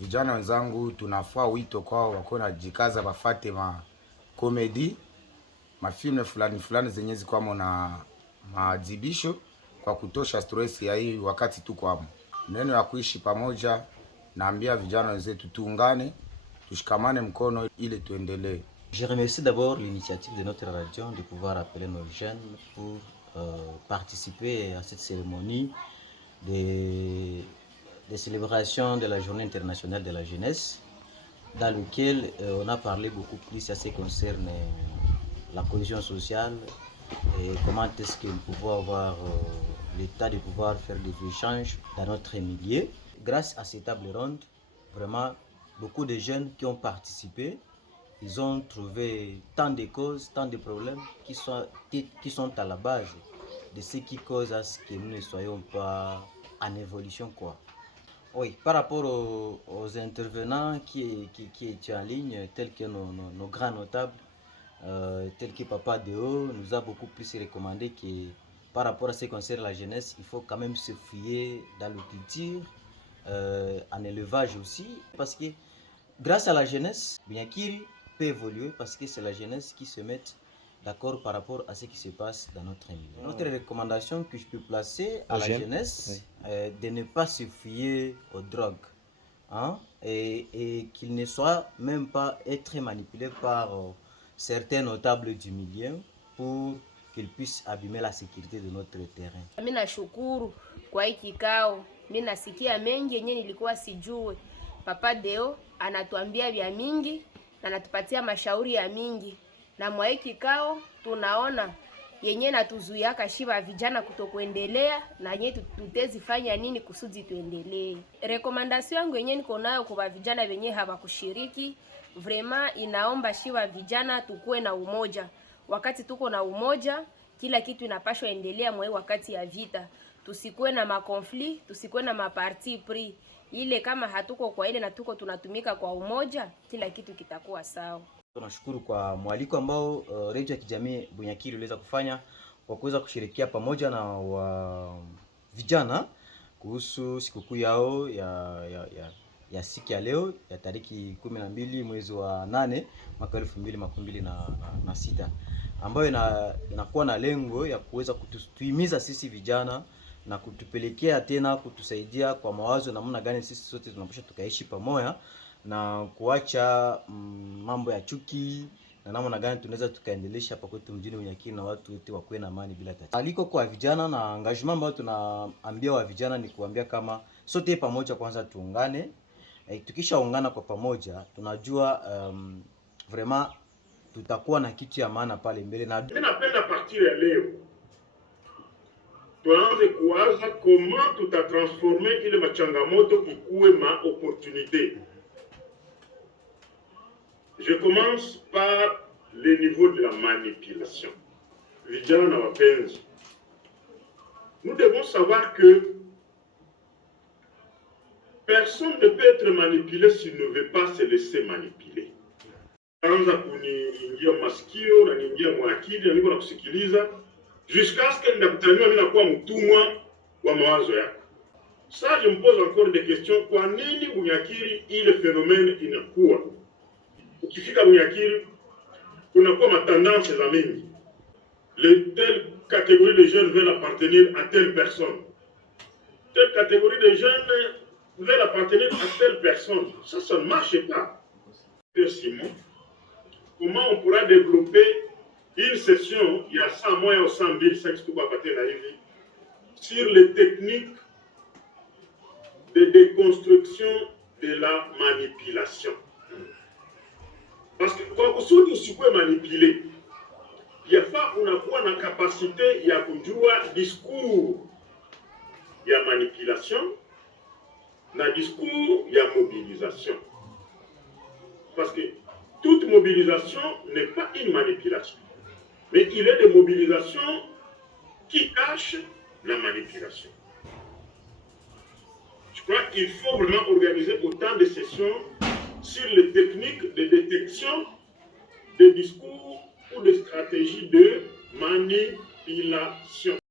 vijana wenzangu tunafua wito kwao wako na jikaza bafate komedi mafilme fulani zenye zikwamo na maadhibisho kwa kutosha stress ya hii wakati tu kwamo. Neno ya kuishi pamoja, naambia vijana wenzetu tuungane, tushikamane mkono ili tuendelee. Je remercie d'abord l'initiative de notre radio de pouvoir appeler nos jeunes pour participer à cette cérémonie de célébration de la Journée internationale de la jeunesse, dans lequel on a parlé beaucoup plus à ce qui concerne la cohésion sociale et comment est-ce que nous pouvons avoir l'état de pouvoir faire des échanges dans notre milieu. Grâce à ces tables rondes, vraiment beaucoup de jeunes qui ont participé, ils ont trouvé tant de causes, tant de problèmes qui sont à la base de ce qui cause à ce que nous ne soyons pas en évolution, quoi. Oui, par rapport aux intervenants qui étaient en ligne, tels que nos grands notables, tels que Papa Deo, nous a beaucoup plus recommandé que par rapport à ce qui concerne la jeunesse, il faut quand même se fier dans le culture, en élevage aussi, parce que grâce à la jeunesse, Bunyakiri peut évoluer parce que c'est la jeunesse qui se met d'accord par rapport à ce qui se passe dans notre milieu. Notre recommandation que je peux placer à la jeunesse, de ne pas se fier aux drogues, hein, et qu'il ne soit même pas être manipulé par certains notables du milieu pour qu'ils puissent abîmer la sécurité de notre terrain. Mimi nashukuru kwa hiki kikao. Mimi nasikia mengi yenye nilikuwa sijue. Papa Deo anatuambia vya mingi na anatupatia mashauri ya mingi. Na mwa hiki kikao tunaona yenye natuzuia kashiba vijana kutokuendelea na yenye tutezifanya nini kusudi tuendelee. Recommendation yangu yenye niko nayo kwa vijana wenye hawakushiriki, vraiment inaomba shiba vijana tukue na umoja. Wakati tuko na umoja, kila kitu inapashwa endelea mwa wakati ya vita. Tusikue na makonflit, tusikue na maparti pris. Ile kama hatuko kwa ile na tuko tunatumika kwa umoja, kila kitu kitakuwa sawa. Tunashukuru kwa mwaliko ambao Radio ya Kijamii Bunyakiri iliweza kufanya kwa kuweza kushirikia pamoja na vijana kuhusu sikukuu yao ya siku ya leo ya tariki 12 mwezi wa 8 mwaka 2026, ambayo inakuwa na lengo ya kuweza kutuhimiza sisi vijana na kutupelekea tena kutusaidia kwa mawazo namna gani sisi sote tunapaswa tukaishi pamoja na kuacha mambo ya chuki na namna gani tunaweza tukaendelesha hapa kwetu mjini Bunyakiri na watu wote wakuwe na amani bila tatizo. Aliko kwa vijana na engagement ambayo tunaambia wa vijana ni kuambia kama sote pamoja kwanza tuungane. Tukishaungana kwa pamoja tunajua vraiment tutakuwa na kitu ya maana pale mbele. Na mimi napenda partir ya leo tuanze kuwaza comment tutatransformer ile machangamoto kikuwe ma opportunité. Je commence par le niveau de la manipulation. Vijana wapenzi, nous devons savoir que personne ne peut être manipulé s'il ne veut pas se laisser manipuler. Anza kuniingia masikio na niingia mwakili na niko nakusikiliza jusqu'à ce que ndakutaniwa mimi nakuwa mtumwa wa mawazo yako. Ça je me pose encore des questions, kwa nini Bunyakiri ile phénomène inakuwa? Ukifika Bunyakiri kunakuwa matendance za mingi. Telle catégorie de jeunes veulent appartenir à telle personne. Telle catégorie de jeunes veulent appartenir à telle personne. Ça ne marche pas. Simon, comment on pourra développer une session, il y a 100 mois ou 100 000, 5 sur les techniques de déconstruction de la manipulation. Parce que kwa kusudi usikue manipulé, yafaa unakuwa na kapasite ya kujua discours ya manipulation na discours ya mobilisation. Parce que toute mobilisation n'est pas une manipulation, mais il est des mobilisations qui cachent la manipulation. Je crois qu'il faut vraiment organiser autant de sessions sur les techniques de détection des discours ou des stratégies de manipulation.